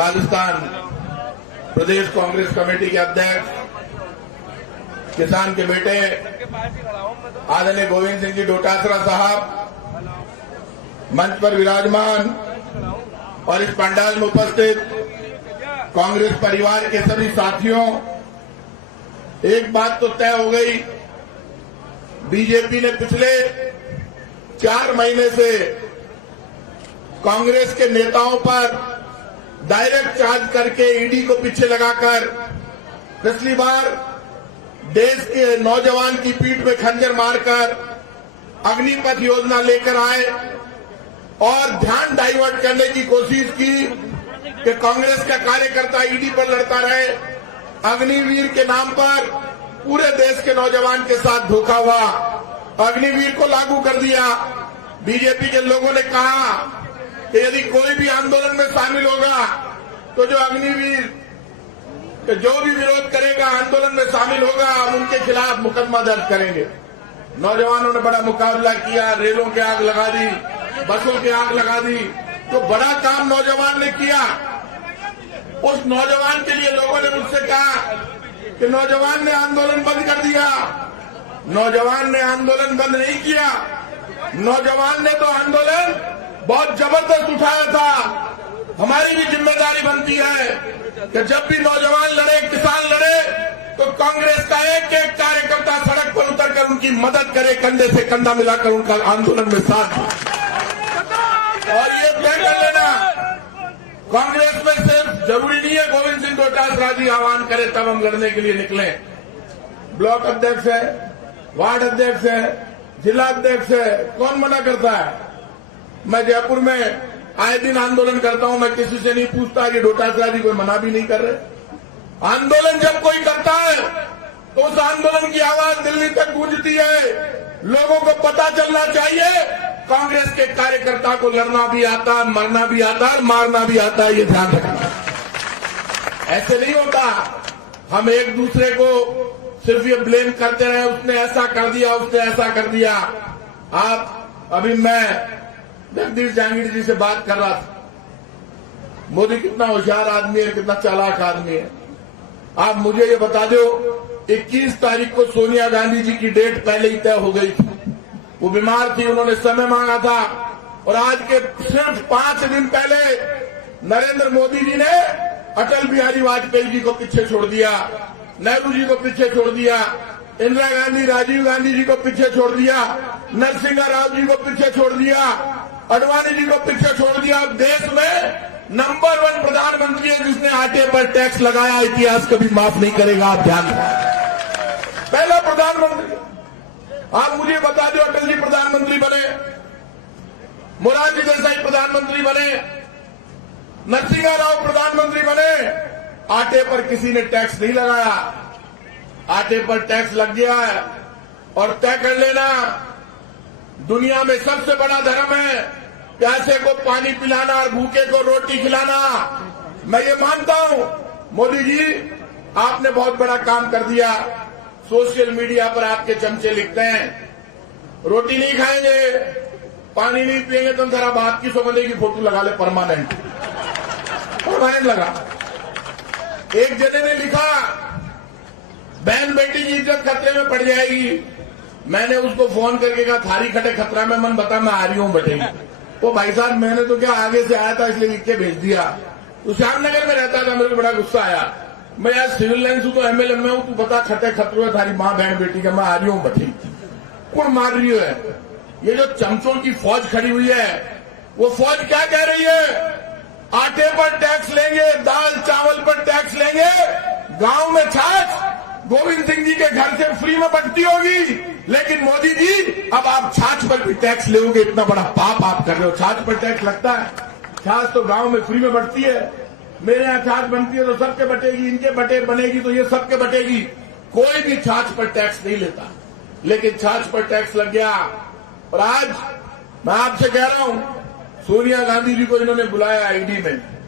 राजस्थान प्रदेश Congress committee के अध्यक्ष, किसान के बेटे आदरणीय गोविंद सिंह जी डोटासरा साहब, मंच पर विराजमान और इस पंडाल में उपस्थित कांग्रेस परिवार के सभी साथियों, एक बात तो तय हो गई, बीजेपी ने पिछले 4 महीने से कांग्रेस के नेताओं पर डायरेक्ट चार्ज करके ईडी को पीछे लगाकर पिछली बार देश के नौजवान की पीठ में खंजर मारकर अग्निपथ योजना लेकर आए और ध्यान डाइवर्ट करने की कोशिश की कि कांग्रेस का कार्यकर्ता ईडी पर लड़ता रहे। अग्निवीर के नाम पर पूरे देश के नौजवान के साथ धोखा हुआ, अग्निवीर को लागू कर दिया। बीजेपी के लोगों ने कहा कि यदि कोई भी आंदोलन में शामिल होगा तो जो अग्निवीर जो भी विरोध करेगा, आंदोलन में शामिल होगा, हम उनके खिलाफ मुकदमा दर्ज करेंगे। नौजवानों ने बड़ा मुकाबला किया, रेलों की आग लगा दी, बसों की आग लगा दी। तो बड़ा काम नौजवान ने किया। उस नौजवान के लिए लोगों ने मुझसे कहा कि नौजवान ने आंदोलन बंद कर दिया। नौजवान ने आंदोलन बंद नहीं किया। नौजवान ने तो आंदोलन बहुत जबरदस्त उठाया था। हमारी भी जिम्मेदारी बनती है कि जब भी नौजवान लड़े, किसान लड़े, तो कांग्रेस का एक एक कार्यकर्ता सड़क पर उतरकर उनकी मदद करे, कंधे से कंधा मिलाकर उनका आंदोलन में साथ दे। और ये तय कर लेना, कांग्रेस में सिर्फ जरूरी नहीं है गोविंद सिंह डोटासरा जी आह्वान करे तब हम लड़ने के लिए निकले। ब्लॉक अध्यक्ष है, वार्ड अध्यक्ष है, जिला अध्यक्ष है, कौन मना करता है? मैं जयपुर में आए दिन आंदोलन करता हूं, मैं किसी से नहीं पूछता कि डोटासरा जी कोई मना भी नहीं कर रहे। आंदोलन जब कोई करता है तो उस आंदोलन की आवाज दिल्ली तक गूंजती है। लोगों को पता चलना चाहिए कांग्रेस के कार्यकर्ता को लड़ना भी आता है, मरना भी आता है, मारना भी आता है। ये ध्यान रखना, ऐसे नहीं होता। हम एक दूसरे को सिर्फ ये ब्लेम करते रहे, उसने ऐसा कर दिया, उसने ऐसा कर दिया। अभी मैं जगदीश जहांगीर जी से बात कर रहा था। मोदी कितना होशियार आदमी है, कितना चालाक आदमी है। आप मुझे ये बता दो, 21 तारीख को सोनिया गांधी जी की डेट पहले ही तय हो गई थी। वो बीमार थी, उन्होंने समय मांगा था, और आज के सिर्फ 5 दिन पहले नरेंद्र मोदी जी ने अटल बिहारी वाजपेयी जी को पीछे छोड़ दिया, नेहरू जी को पीछे छोड़ दिया, इंदिरा गांधी, राजीव गांधी जी को पीछे छोड़ दिया, नरसिम्हा राव जी को पीछे छोड़ दिया, अडवाणी जी को पीछे छोड़ दिया। अब देश में नंबर 1 प्रधानमंत्री है जिसने आटे पर टैक्स लगाया। इतिहास कभी माफ नहीं करेगा, आप ध्यान रखें। पहला प्रधानमंत्री। आप मुझे बता दो, अटल जी प्रधानमंत्री बने, मोरारजी देसाई प्रधानमंत्री बने, नरसिम्हा राव प्रधानमंत्री बने, आटे पर किसी ने टैक्स नहीं लगाया। आटे पर टैक्स लग गया है। और तय कर लेना, दुनिया में सबसे बड़ा धर्म है प्यासे को पानी पिलाना और भूखे को रोटी खिलाना। मैं ये मानता हूं, मोदी जी आपने बहुत बड़ा काम कर दिया। सोशल मीडिया पर आपके चमचे लिखते हैं रोटी नहीं खाएंगे, पानी नहीं पिएंगे तो जरा बाप की सौगंधे की फोटो लगा ले, परमानेंट लगा। एक जने ने लिखा बहन बेटी की इज्जत खतरे में पड़ जाएगी। मैंने उसको फोन करके कहा थारी खटे खतरा में, मन बता मैं आ रही हूं बेटे। तो भाई साहब मैंने तो क्या आगे से आया था इसलिए लिख के भेज दिया। तो श्यामनगर में रहता था, मेरे को बड़ा गुस्सा आया। मैं यार सिविल लाइन हूं तो एमएलए में हूं, तू बता खटे खतरों है थारी माँ बहन बेटी का, मैं आ रही हूं बेटी। कौन मार रही है? ये जो चमचों की फौज खड़ी हुई है, वो फौज क्या कह रही है? आटे पर टैक्स लेंगे, दाल चावल पर टैक्स लेंगे, गांव में छाछ गोविंद सिंह जी के घर से फ्री में बंटती होगी, लेकिन मोदी जी अब आप छाछ पर भी टैक्स लेोगे। इतना बड़ा पाप आप कर रहे हो। छाछ पर टैक्स लगता है, छाछ तो गांव में फ्री में बंटती है। मेरे यहाँ छाछ बनती है तो सबके बटेगी, इनके बटे बनेगी तो ये सबके बटेगी। कोई भी छाछ पर टैक्स नहीं लेता, लेकिन छाछ पर टैक्स लग गया। और आज मैं आपसे कह रहा हूं, सोनिया गांधी जी को इन्होंने बुलाया ईडी में।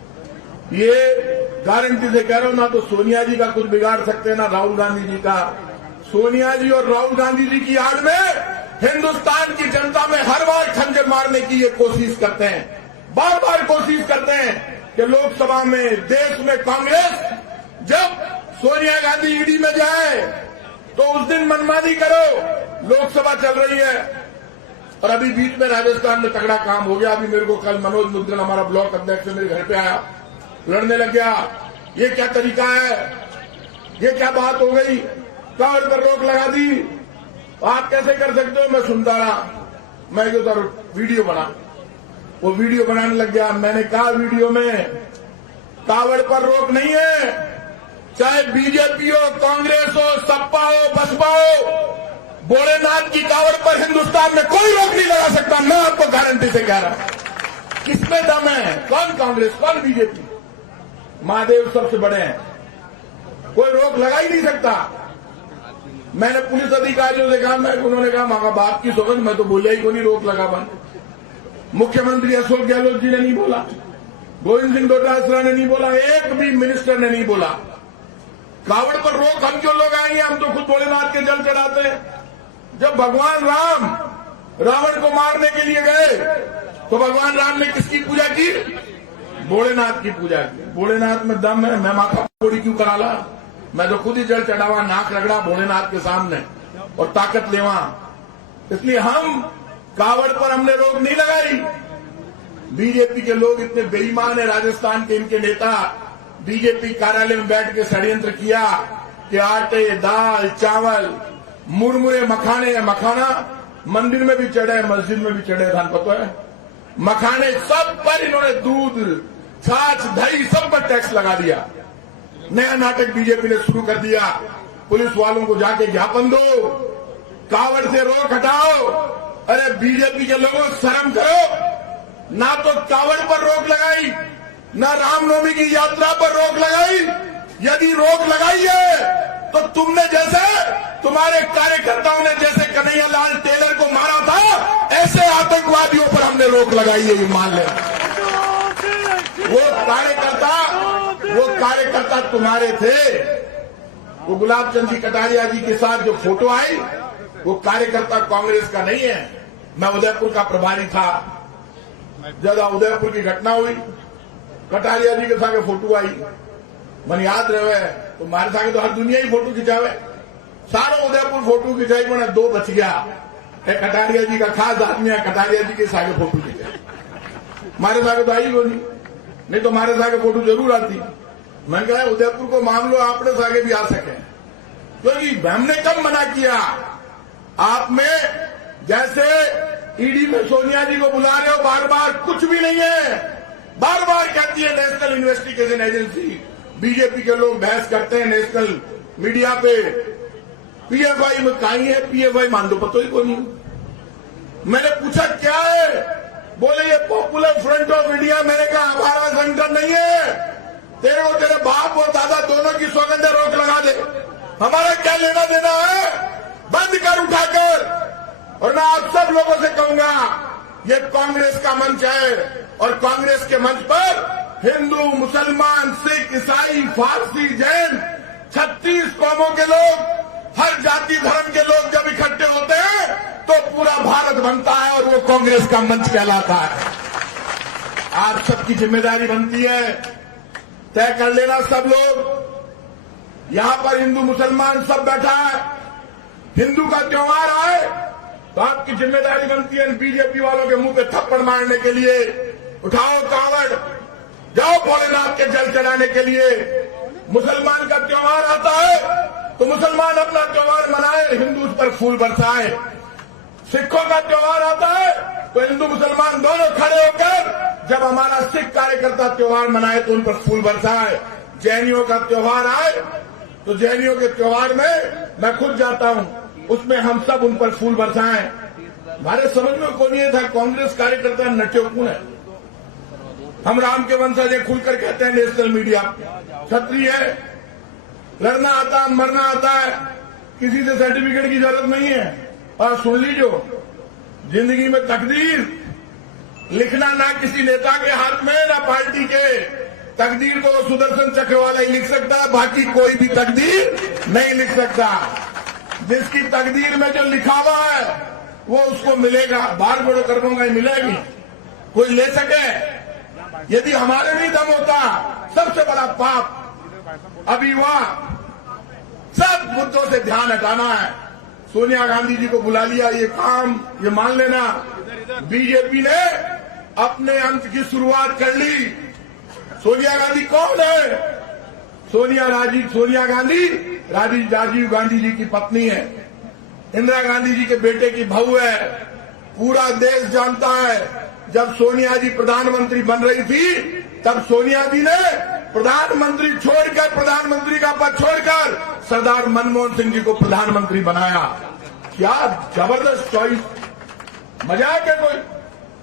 ये गारंटी से कह रहा हूं, ना तो सोनिया जी का कुछ बिगाड़ सकते ना राहुल गांधी जी का। सोनिया जी और राहुल गांधी जी की आड़ में हिंदुस्तान की जनता में हर बार खंजर मारने की ये कोशिश करते हैं, बार बार कोशिश करते हैं। कि लोकसभा में देश में कांग्रेस जब सोनिया गांधी ईडी में जाए तो उस दिन मनमानी करो, लोकसभा चल रही है। और अभी बीच में राजस्थान में तगड़ा काम हो गया। अभी मेरे को कल मनोज मुद्गल हमारा ब्लॉक अध्यक्ष मेरे घर पे आया, लड़ने लग गया। ये क्या तरीका है, ये क्या बात हो गई, कावड़ पर रोक लगा दी, आप कैसे कर सकते हो। मैं सुनता रहा, मैं जो उधर वीडियो बना, वो वीडियो बनाने लग गया। मैंने कहा वीडियो में कावड़ पर रोक नहीं है, चाहे बीजेपी हो, कांग्रेस हो, सपा हो, बसपा हो, भोलेनाथ की कावड़ पर हिंदुस्तान में कोई रोक नहीं लगा सकता। मैं आपको गारंटी से कह रहा हूं। किसमें दम है, कौन कांग्रेस कौन बीजेपी, महादेव सबसे बड़े हैं, कोई रोक लगा ही नहीं सकता। मैंने पुलिस अधिकारियों से कहा, उन्होंने कहा मांगा बाप की सौगंध, मैं तो बोलिया ही कोई नहीं रोक लगा बंद। मुख्यमंत्री अशोक गहलोत जी ने नहीं बोला, गोविंद सिंह डोटासरा ने नहीं बोला, एक भी मिनिस्टर ने नहीं बोला। कावड़ पर रोक हम क्यों लोग आएंगे, हम तो खुद भोलेनाथ के जल चढ़ाते हैं। जब भगवान राम रावण को मारने के लिए गए तो भगवान राम ने किसकी पूजा की, भोलेनाथ की पूजा की। भोलेनाथ में दम है, मैं माथा फोड़ी क्यों करा ला, मैं तो खुद ही जल चढ़ावा, नाक रगड़ा भोलेनाथ के सामने और ताकत लेवा। इसलिए हम कावड़ पर हमने रोक नहीं लगाई। बीजेपी के लोग इतने बेईमान है, राजस्थान के इनके नेता बीजेपी कार्यालय में बैठ के षड्यंत्र किया कि आटे, दाल, चावल, मुरमुरे, मखाने, मखाना मंदिर में भी चढ़े, मस्जिद में भी चढ़े, धान पता है, मखाने सब पर इन्होंने दूध, छाछ, दही सब पर टैक्स लगा दिया। नया नाटक बीजेपी ने शुरू कर दिया। पुलिस वालों को जाके ज्ञापन दो, कावड़ से रोक हटाओ। अरे बीजेपी के लोगों शर्म करो, ना तो कावड़ पर रोक लगाई, ना रामनवमी की यात्रा पर रोक लगाई। यदि रोक लगाई है तो तुमने जैसे, तुम्हारे कार्यकर्ताओं ने जैसे कन्हैयालाल टेलर को मारा था, ऐसे आतंकवादियों पर हमने रोक लगाई है, ये मान ले। वो कार्यकर्ता तुम्हारे थे। वो गुलाब चंद जी कटारिया जी के साथ जो फोटो आई, वो कार्यकर्ता कांग्रेस का नहीं है। मैं उदयपुर का प्रभारी था, जब उदयपुर की घटना हुई, कटारिया जी के साथ फोटो आई, मन याद रहे तो मारे साथ तो हर दुनिया ही फोटो खिंचावे, सारा उदयपुर फोटो खिंचाई, पर 2 बच गया। एक कटारिया जी का खास आदमी है, कटारिया जी के साथ फोटो खिंचाई, मारे साथ तो आई को नहीं तो मारे साथ फोटो जरूर आती। मैंने कहा उदयपुर को मामलो आपने सागे भी आ सके, क्योंकि हमने कब मना किया। आप में जैसे ईडी में सोनिया जी को बुला रहे हो बार बार, कुछ भी नहीं है। बार बार कहती है नेशनल इन्वेस्टिगेशन एजेंसी, बीजेपी के लोग बहस करते हैं नेशनल मीडिया पे, पीएफआई में कहीं है, पीएफआई मान दो पता ही को नहीं। मैंने पूछा क्या है, बोले ये पॉपुलर फ्रंट ऑफ इंडिया। मैंने कहा हमारा संगठन नहीं है, तेरे को तेरे बाप और दादा दोनों की सौगंधे रोक लगा दे, हमारा क्या लेना देना है, बंद कर उठाकर। और मैं आप सब लोगों से कहूंगा, ये कांग्रेस का मंच है और कांग्रेस के मंच पर हिंदू, मुसलमान, सिख, ईसाई, फारसी, जैन, 36 कौमों के लोग, हर जाति धर्म के लोग जब इकट्ठे होते हैं तो पूरा भारत बनता है और वो कांग्रेस का मंच कहलाता है। आप सबकी जिम्मेदारी बनती है, तय कर लेना सब लोग। यहां पर हिंदू मुसलमान सब बैठा है, हिंदू का त्योहार आए तो आपकी जिम्मेदारी बनती है बीजेपी वालों के मुंह पे थप्पड़ मारने के लिए। उठाओ कावड़, जाओ भोलेनाथ के जल चढ़ाने के लिए। मुसलमान का त्योहार आता है तो मुसलमान अपना त्योहार मनाए, हिंदू उस पर फूल बरसाए। सिखों का त्योहार आता है तो हिंदू मुसलमान दोनों खड़े होकर जब हमारा सिख कार्यकर्ता त्योहार मनाए तो उन पर फूल बरसाए। जैनियों का त्योहार आए तो जैनियों के त्योहार में मैं खुद जाता हूं, उसमें हम सब उन पर फूल बरसाएं। हमारे समझ में कोई नहीं था कांग्रेस कार्यकर्ता नट्योपूर्ण है। हम राम के वंशज है, खुलकर कहते हैं नेशनल मीडिया, क्षत्रिय है, लड़ना आता है, मरना आता है, किसी से सर्टिफिकेट की जरूरत नहीं है। और सुन लीजिए, जिंदगी में तकदीर लिखना ना किसी नेता के हाथ में ना पार्टी के, तकदीर को सुदर्शन चक्र वाला ही लिख सकता है, बाकी कोई भी तकदीर नहीं लिख सकता। जिसकी तकदीर में जो लिखा हुआ है वो उसको मिलेगा, बार बड़ो कर्मों का ही मिलेगी। कोई ले सके यदि हमारे में दम होता, सबसे बड़ा पाप अभी हुआ। सब मुद्दों से ध्यान हटाना है। सोनिया गांधी जी को बुला लिया, ये काम ये मान लेना बीजेपी ने अपने अंत की शुरुआत कर ली। सोनिया गांधी कौन है? सोनिया गांधी राजीव गांधी जी की पत्नी है, इंदिरा गांधी जी के बेटे की बहू है। पूरा देश जानता है, जब सोनिया जी प्रधानमंत्री बन रही थी, तब सोनिया जी ने प्रधानमंत्री का पद छोड़कर सरदार मनमोहन सिंह जी को प्रधानमंत्री बनाया। क्या जबरदस्त चॉइस, मजाक है कोई?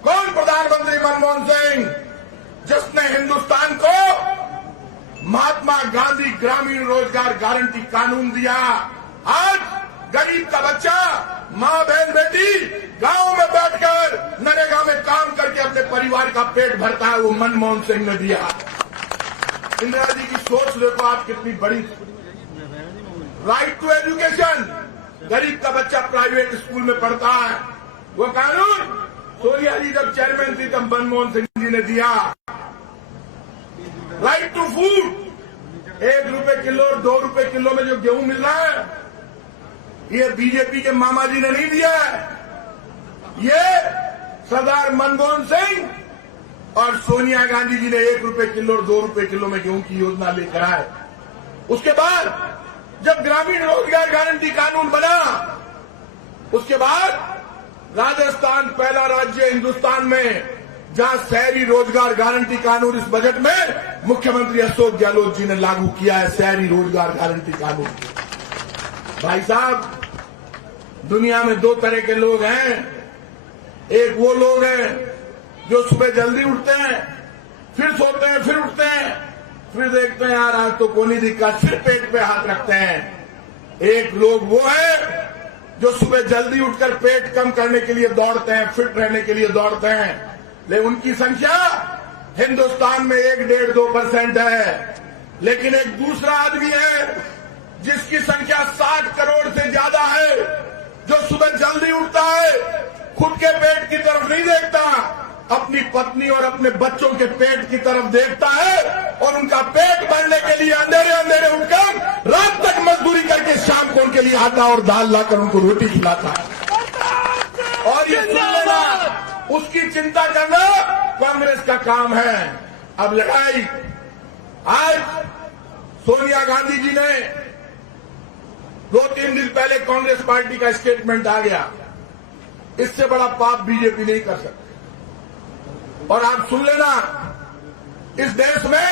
कौन प्रधानमंत्री? मनमोहन सिंह, जिसने हिंदुस्तान को महात्मा गांधी ग्रामीण रोजगार गारंटी कानून दिया। आज गरीब का बच्चा, माँ बहन बेटी गांव में बैठकर नरेगा में काम करके अपने परिवार का पेट भरता है, वो मनमोहन सिंह ने दिया। इंदिरा जी की सोच देखो आप कितनी बड़ी। राइट टू एजुकेशन, गरीब का बच्चा प्राइवेट स्कूल में पढ़ता है, वो कानून सोनिया जी जब चेयरमैन थी तब मनमोहन सिंह जी ने दिया। राइट टू फूड, 1 रुपए किलो और 2 रुपए किलो में जो गेहूं मिल रहा है, ये बीजेपी के मामा जी ने नहीं दिया है, ये सरदार मनमोहन सिंह और सोनिया गांधी जी ने 1 रुपए किलो और 2 रुपए किलो में गेहूं की योजना लेकर आए। उसके बाद जब ग्रामीण रोजगार गारंटी कानून बना, उसके बाद राजस्थान पहला राज्य हिंदुस्तान में जहां शहरी रोजगार गारंटी कानून इस बजट में मुख्यमंत्री अशोक गहलोत जी ने लागू किया है। शहरी रोजगार गारंटी कानून। भाई साहब, दुनिया में 2 तरह के लोग हैं। एक वो लोग हैं जो सुबह जल्दी उठते हैं, फिर सोते हैं, फिर उठते हैं, फिर देखते हैं यार आज तो कोई नहीं दिक्कत, फिर पेट पे हाथ रखते हैं। एक लोग वो है जो सुबह जल्दी उठकर पेट कम करने के लिए दौड़ते हैं, फिट रहने के लिए दौड़ते हैं, लेकिन उनकी संख्या हिंदुस्तान में 1-1.5-2% है। लेकिन एक दूसरा आदमी है जिसकी संख्या 60 करोड़ से ज्यादा है, जो सुबह जल्दी उठता है, खुद के पेट की तरफ नहीं देखता, अपनी पत्नी और अपने बच्चों के पेट की तरफ देखता है और उनका पेट भरने के लिए अंधेरे उठकर रात तक मजदूरी करके शाम को उनके लिए आटा और दाल लाकर उनको रोटी खिलाता है। और ये सुन लेना, उसकी चिंता करना कांग्रेस का काम है। अब लड़ाई, आज सोनिया गांधी जी ने 2-3 दिन पहले कांग्रेस पार्टी का स्टेटमेंट आ गया, इससे बड़ा पाप बीजेपी नहीं कर सकती। और आप सुन लेना, इस देश में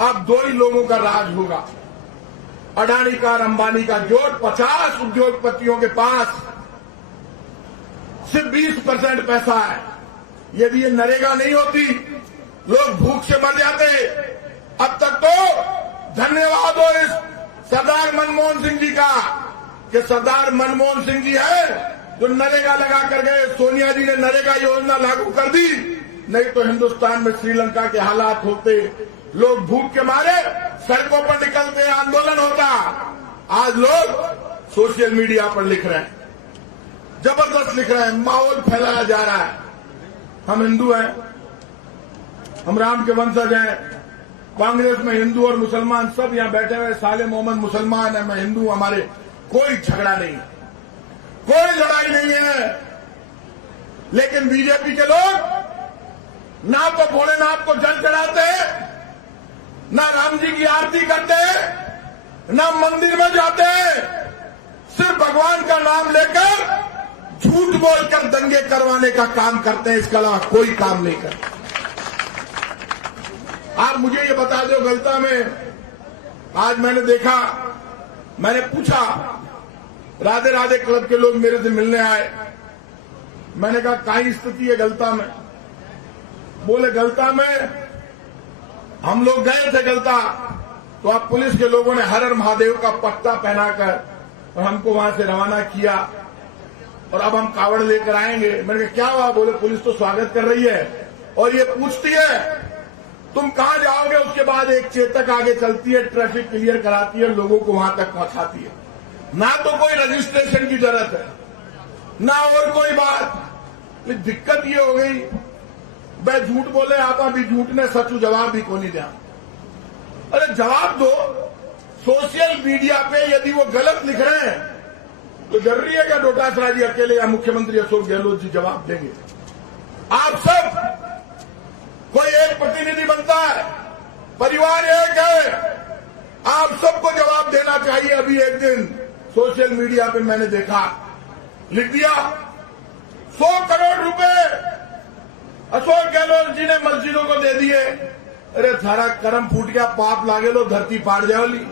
अब 2 ही लोगों का राज होगा, अडानी का और अंबानी का। जो 50 उद्योगपतियों के पास सिर्फ 20% पैसा है। यदि ये नरेगा नहीं होती, लोग भूख से मर जाते। अब तक तो धन्यवाद हो इस सरदार मनमोहन सिंह जी का कि सरदार मनमोहन सिंह जी है जो नरेगा लगा कर गए। सोनिया जी ने नरेगा योजना लागू कर दी, नहीं तो हिंदुस्तान में श्रीलंका के हालात होते। लोग भूख के मारे सड़कों पर निकलते, आंदोलन होता। आज लोग सोशल मीडिया पर लिख रहे हैं, जबरदस्त लिख रहे हैं, माहौल फैलाया जा रहा है। हम हिंदू हैं, हम राम के वंशज हैं। कांग्रेस में हिंदू और मुसलमान सब यहां बैठे हुए, साले मोहम्मद मुसलमान है, मैं हिंदू, हमारे कोई झगड़ा नहीं, कोई लड़ाई नहीं है। लेकिन बीजेपी के लोग ना तो भोलेनाथ को जल चढ़ाते, ना राम जी की आरती करते, ना मंदिर में जाते, सिर्फ भगवान का नाम लेकर झूठ बोलकर दंगे करवाने का काम करते हैं, इसके अलावा कोई काम नहीं करते। आप मुझे ये बता दो, गलता में आज मैंने देखा, मैंने पूछा, राधे राधे क्लब के लोग मेरे से मिलने आए। मैंने कहा काई स्थिति है गलता में? बोले गलता में हम लोग गए थे गलता, तो आप पुलिस के लोगों ने हर हर महादेव का पट्टा पहनाकर और हमको वहां से रवाना किया और अब हम कावड़ लेकर आएंगे। मैंने कहा क्या हुआ? बोले पुलिस तो स्वागत कर रही है और ये पूछती है तुम कहां जाओगे। उसके बाद एक चेतक आगे चलती है, ट्रैफिक क्लियर कराती है, लोगों को वहां तक पहुंचाती है। ना तो कोई रजिस्ट्रेशन की जरूरत है, ना और कोई बात। दिक्कत ये हो गई भाई झूठ बोले आप अभी झूठ ने सचू जवाब भी को नहीं दिया। अरे जवाब दो। सोशल मीडिया पे यदि वो गलत लिख रहे हैं तो जरूरी है क्या डोटासरा जी अकेले या मुख्यमंत्री अशोक गहलोत जी जवाब देंगे? आप सब कोई एक प्रतिनिधि बनता है, परिवार एक है, आप सबको जवाब देना चाहिए। अभी एक दिन सोशल मीडिया पे मैंने देखा, लिख दिया 100 करोड़ रुपए अशोक गहलोत जी ने मस्जिदों को दे दिए। अरे सारा कर्म फूट गया, पाप लागे लो, धरती फाड़ जाओली।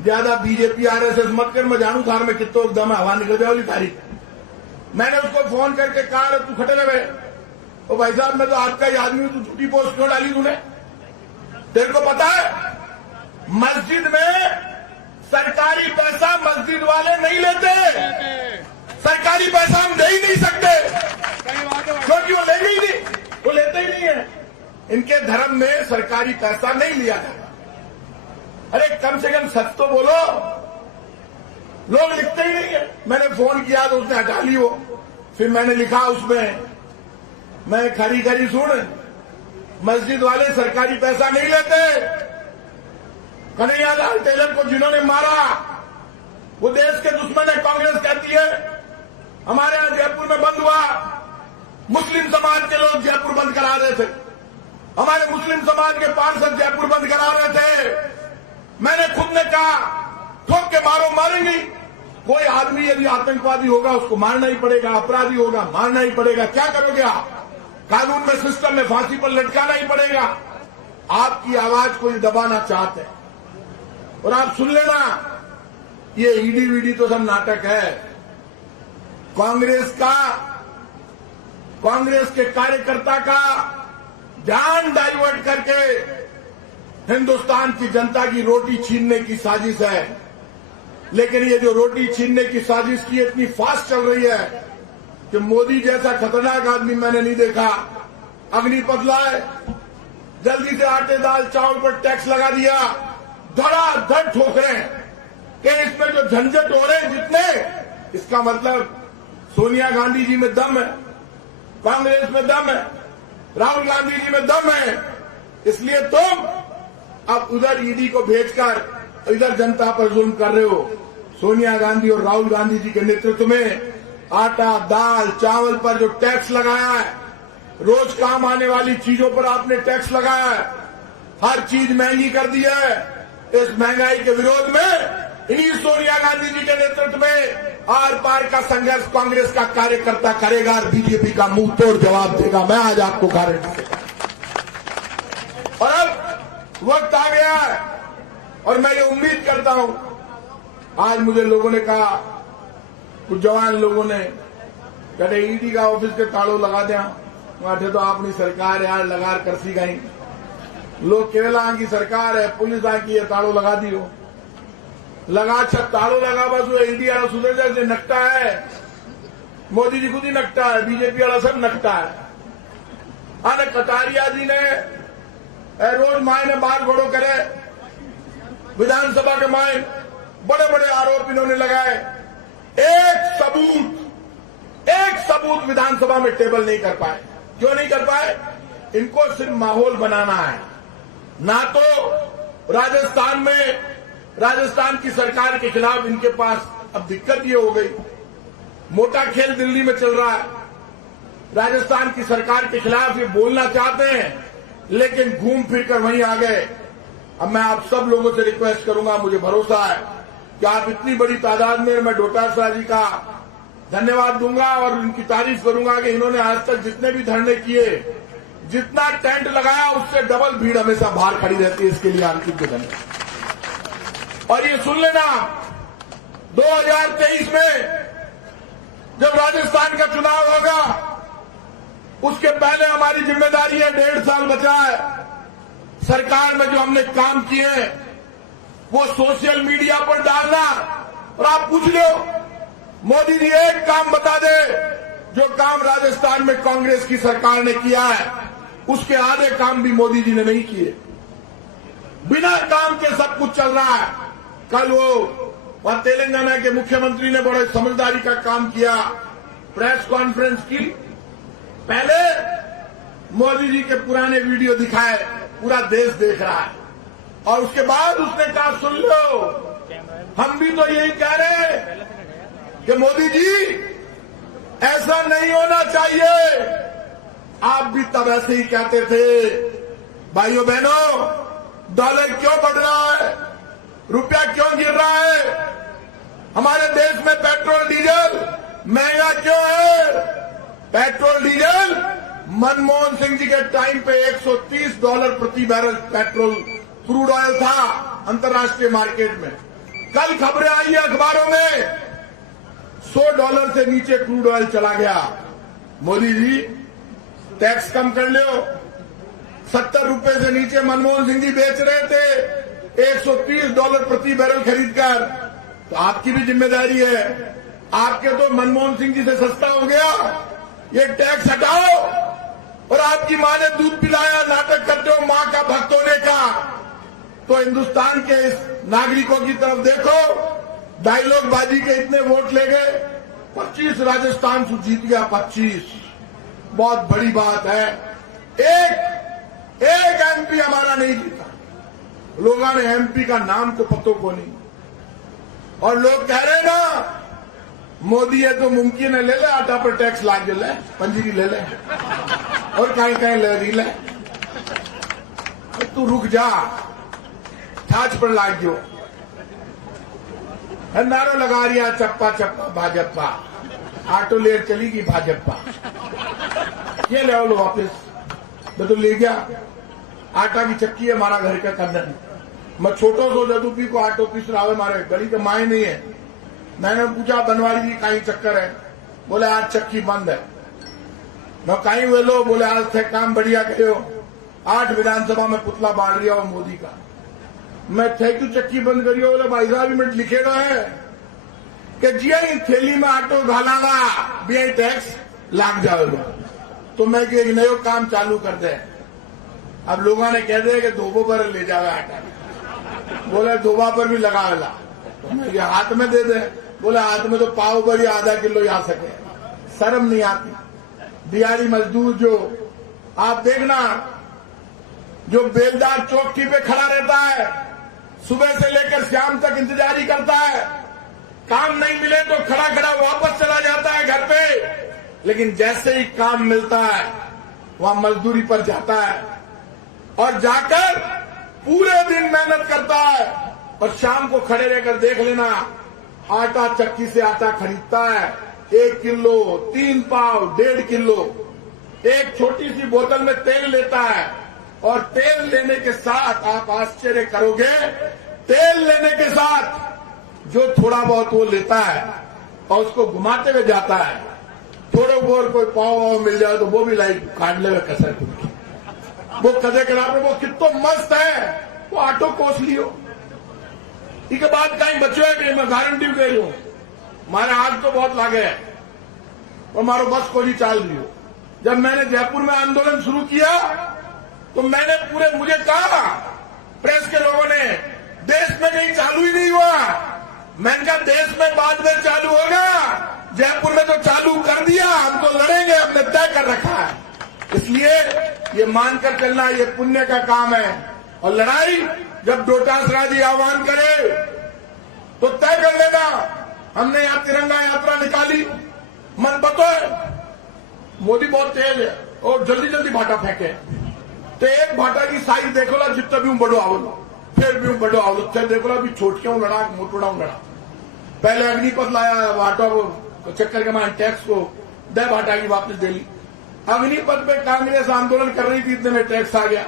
ज्यादा बीजेपी आरएसएस मत कर, मैं जानू थार में कितो एकदम हवा निकल जाओली तारीख। मैंने उसको फोन करके कहा तू खटे रहे तो भाई साहब मैं तो आपका ही आदमी हूं, तू झूठी पोस्ट क्यों डाली तूने? तेरे को पता है मस्जिद में सरकारी पैसा मस्जिद वाले नहीं लेते, सरकारी पैसा हम दे ही नहीं सकते क्योंकि वो लेंगे ही नहीं, वो लेते ही नहीं है। इनके धर्म में सरकारी पैसा नहीं लिया जाता। अरे कम से कम सच तो बोलो, लोग लिखते ही नहीं है। मैंने फोन किया तो उसने हटा ली वो। फिर मैंने लिखा उसमें, मैं खरी खरी सुन, मस्जिद वाले सरकारी पैसा नहीं लेते। कन्हैयालाल टेलर को जिन्होंने मारा वो देश के दुश्मन है, कांग्रेस कहती है। हमारे यहां जयपुर में बंद हुआ, मुस्लिम समाज के लोग जयपुर बंद करा रहे थे, हमारे मुस्लिम समाज के पार्षद जयपुर बंद करा रहे थे। मैंने खुद ने कहा ठोक के मारो, मारेंगे। कोई आदमी यदि आतंकवादी होगा उसको मारना ही पड़ेगा, अपराधी होगा मारना ही पड़ेगा। क्या करोगे आप? कानून में, सिस्टम में फांसी पर लटकाना ही पड़ेगा। आपकी आवाज कोई दबाना चाहते हैं। और आप सुन लेना, ये ईडी वीडी तो सब नाटक है। कांग्रेस के कार्यकर्ता का ध्यान डाइवर्ट करके हिंदुस्तान की जनता की रोटी छीनने की साजिश है। लेकिन ये जो रोटी छीनने की साजिश की इतनी फास्ट चल रही है कि मोदी जैसा खतरनाक आदमी मैंने नहीं देखा। अग्निपथ लाए, जल्दी से आटे दाल चावल पर टैक्स लगा दिया, धड़ाधड़ ठोक रहे हैं कि इसमें जो झंझट हो रहे हैं जितने, इसका मतलब सोनिया गांधी जी में दम है, कांग्रेस में दम है, राहुल गांधी जी में दम है। इसलिए तुम अब उधर ईडी को भेजकर इधर जनता पर जुल्म कर रहे हो। सोनिया गांधी और राहुल गांधी जी के नेतृत्व में आटा दाल चावल पर जो टैक्स लगाया है, रोज काम आने वाली चीजों पर आपने टैक्स लगाया है, हर चीज महंगी कर दी है। इस महंगाई के विरोध में इन्हीं सोनिया गांधी जी के नेतृत्व में आर पार का संघर्ष कांग्रेस का कार्यकर्ता करेगा और बीजेपी का मुंह तोड़ जवाब देगा। मैं आज आपको गारंटी देता हूं। और अब वक्त आ गया है और मैं ये उम्मीद करता हूं, आज मुझे लोगों ने कहा, कुछ जवान लोगों ने कहते ईडी का ऑफिस के तालों लगा दिया। वहां तो अपनी सरकार यार लगा कर सी गई, लोग केरला की सरकार है, पुलिस आकी है, तालों लगा दियो, लगा छत तालों लगा, बस वो ईडी वाला सुधर जाए नकटा है। मोदी जी खुद ही नकटा है, बीजेपी वाला सब नकटा है। अरे कटारिया जी ने रोज मायने बार घोड़ो करे, विधानसभा के मायने बड़े बड़े आरोप इन्होंने लगाए। एक सबूत विधानसभा में टेबल नहीं कर पाए। क्यों नहीं कर पाए? इनको सिर्फ माहौल बनाना है। ना तो राजस्थान की सरकार के खिलाफ इनके पास अब दिक्कत ये हो गई, मोटा खेल दिल्ली में चल रहा है। राजस्थान की सरकार के खिलाफ ये बोलना चाहते हैं लेकिन घूम फिर कर वहीं आ गए। अब मैं आप सब लोगों से रिक्वेस्ट करूंगा, मुझे भरोसा है कि आप इतनी बड़ी तादाद में, मैं डोटासरा जी का धन्यवाद दूंगा और उनकी तारीफ करूंगा कि इन्होंने आज तक जितने भी धरने किए, जितना टेंट लगाया उससे डबल भीड़ हमेशा बाहर खड़ी रहती है। इसके लिए आपकी धन्यवाद। और ये सुन लेना, 2023 में जब राजस्थान का चुनाव होगा उसके पहले हमारी जिम्मेदारी है, 1.5 साल बचा है, सरकार में जो हमने काम किए वो सोशल मीडिया पर डालना। और आप पूछ लो, मोदी जी एक काम बता दे जो काम राजस्थान में कांग्रेस की सरकार ने किया है, उसके आधे काम भी मोदी जी ने नहीं किए। बिना काम के सब कुछ चल रहा है। कल वो वहां तेलंगाना के मुख्यमंत्री ने बड़े समझदारी का काम किया, प्रेस कॉन्फ्रेंस की। पहले मोदी जी के पुराने वीडियो दिखाए, पूरा देश देख रहा है। और उसके बाद उसने कहा सुन लो, हम भी तो यही कह रहे हैं कि मोदी जी ऐसा नहीं होना चाहिए। आप भी तब ऐसे ही कहते थे। भाइयों बहनों, डॉलर क्यों बढ़ रहा है, रुपया क्यों गिर रहा है, हमारे देश में पेट्रोल डीजल महंगा क्यों है? पेट्रोल डीजल मनमोहन सिंह जी के टाइम पे $130 प्रति बैरल पेट्रोल क्रूड ऑयल था अंतर्राष्ट्रीय मार्केट में। कल खबरें आई है अखबारों में $100 से नीचे क्रूड ऑयल चला गया। मोदी जी टैक्स कम कर लो। 70 रुपए से नीचे मनमोहन सिंह जी बेच रहे थे $130 प्रति बैरल खरीदकर। तो आपकी भी जिम्मेदारी है। आपके तो मनमोहन सिंह जी से सस्ता हो गया, ये टैक्स हटाओ। और आपकी मां ने दूध पिलाया, नाटक करते हो मां का भक्त होने का। तो हिंदुस्तान के इस नागरिकों की तरफ देखो, डायलॉग बाजी के इतने वोट ले गए। 25 राजस्थान से जीत गया, 25 बहुत बड़ी बात है। एक एमपी हमारा नहीं जीता। लोगों ने एमपी का नाम को पतो को नहीं। और लोग कह रहे ना मोदी है तो मुमकिन है, ले ले आटा पर टैक्स लाग ले, पंजीरी ले ले और कहीं कहीं ले रही ले। तू रुक जा, छाछ पर लाग जो नारो लगा रिया चप्पा चप्पा भाजपा, ऑटो लेर चलेगी भाजपा। ये ले लो वापस। मैं तो ले गया, आटा की चक्की है हमारा घर का कंदन। मैं छोटो सो जदूपी को ऑटो पीस रहा है, हमारे गली के माए नहीं है। मैंने पूछा बनवारी जी कहीं चक्कर है, बोले आज चक्की बंद है। मैं कहीं हुए लो, बोले आज थे काम बढ़िया करो, 8 विधानसभा में पुतला बांट दिया हो मोदी का। मैं थे क्यों चक्की बंद करियो, बोले भाई साहब मिनट लिखे तो है कि जी थैली में ऑटो घालागा भी टैक्स लाग जाएगा। तो मैं कि एक नयो काम चालू कर दे। अब लोगों ने कह दिया कि धोबो पर ले जावे आटा, बोले धोबा पर भी लगा ला। तो मैं ये हाथ में दे दे, बोले हाथ में तो पाव पर ही आधा किलो आ सके। शर्म नहीं आती। दिहाड़ी मजदूर जो आप देखना, जो बेलदार चौकी पे खड़ा रहता है, सुबह से लेकर शाम तक इंतजार ही करता है, काम नहीं मिले तो खड़ा खड़ा वापस चला जाता है घर पे। लेकिन जैसे ही काम मिलता है वहां मजदूरी पर जाता है और जाकर पूरे दिन मेहनत करता है। और शाम को खड़े रहकर देख लेना, आटा चक्की से आटा खरीदता है 1 किलो, 3 पाव, 1.5 किलो। एक छोटी सी बोतल में तेल लेता है और तेल लेने के साथ आप आश्चर्य करोगे, तेल लेने के साथ जो थोड़ा बहुत वो लेता है और उसको घुमाते हुए जाता है। थोड़े बहुत कोई पाव मिल जाए तो वो भी लाइट काट ले कसर कुछ। वो कदे करा वो कितना मस्त है, वो ऑटो कोस लियो। इसके बाद कहीं बच्चों है कि मैं गारंटी कह रही हूं, हमारे हाथ तो बहुत लागे है और हमारो बस को ही चाल रही हो। जब मैंने जयपुर में आंदोलन शुरू किया तो मैंने पूरे मुझे कहा प्रेस के लोगों ने, देश में कहीं चालू ही नहीं हुआ। मैंने कहा देश में बाद में चालू होगा, जयपुर में तो चालू कर दिया, हम तो लड़ेंगे, हमने तय कर रखा है। इसलिए ये मानकर चलना ये पुण्य का काम है। और लड़ाई जब डोटासरा जी आह्वान करे तो तय कर लेना। हमने यहां तिरंगा यात्रा निकाली, मन बतो है मोदी बहुत तेज है और जल्दी जल्दी भाटा फेंके। तो एक भाटा की साइज देखो ला, जितना भी बड़ो आवलो, फिर भी बड़ो आवलो, फिर देखो ला भी छोटकियों लड़ा मोटोड़ा लड़ा। पहले अग्निपथ लाया भाटा को चक्कर के मान टैक्स को 10 भाटा की वापस दे ली। अग्निपथ पे कांग्रेस आंदोलन कर रही थी, इतने में टैक्स आ गया।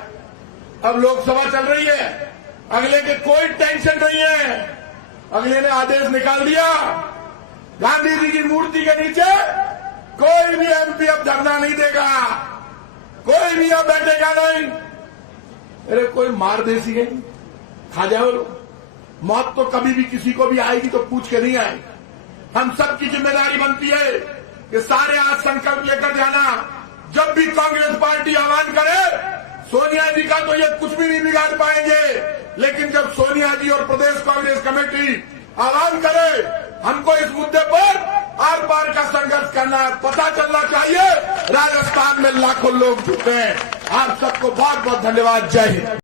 अब लोकसभा चल रही है, अगले के कोई टेंशन नहीं है। अगले ने आदेश निकाल दिया, गांधी जी की मूर्ति के नीचे कोई भी एमपी अब धरना नहीं देगा, कोई भी अब बैठेगा नहीं। अरे कोई मार देसी है, खा जाओ। मौत तो कभी भी किसी को भी आएगी तो पूछ के नहीं आएगी। हम सबकी जिम्मेदारी बनती है कि सारे आज संकल्प लेकर जाना। जब भी कांग्रेस पार्टी आह्वान करे, सोनिया जी का तो ये कुछ भी नहीं बिगाड़ पाएंगे, लेकिन जब सोनिया जी और प्रदेश कांग्रेस कमेटी आह्वान करे, हमको इस मुद्दे पर आर पार का संघर्ष करना है। पता चलना चाहिए राजस्थान में लाखों लोग जुटे हैं। आप सबको बहुत बहुत धन्यवाद। जय हिंद।